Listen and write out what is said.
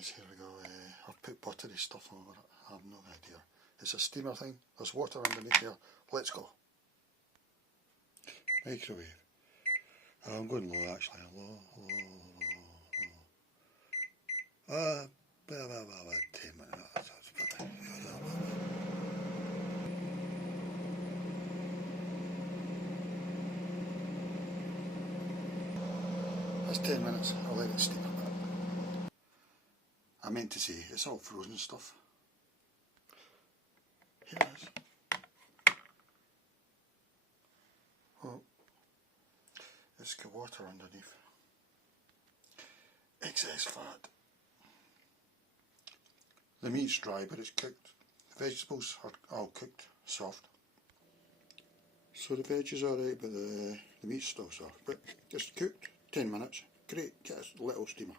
guys, here we go. I've put buttery stuff over it. I have no idea. It's a steamer thing. There's water underneath here. Let's go. Microwave. I'm going low actually. Low. 10 minutes. That's 10 minutes. I'll let it steam a bit. I meant to say, it's all frozen stuff. Here it is. Oh, it's got water underneath. Excess fat. The meat's dry, but it's cooked. The vegetables are all cooked, soft. So the veg is alright, but the meat's still soft. But just cooked, 10 minutes. Great, get a little steamer.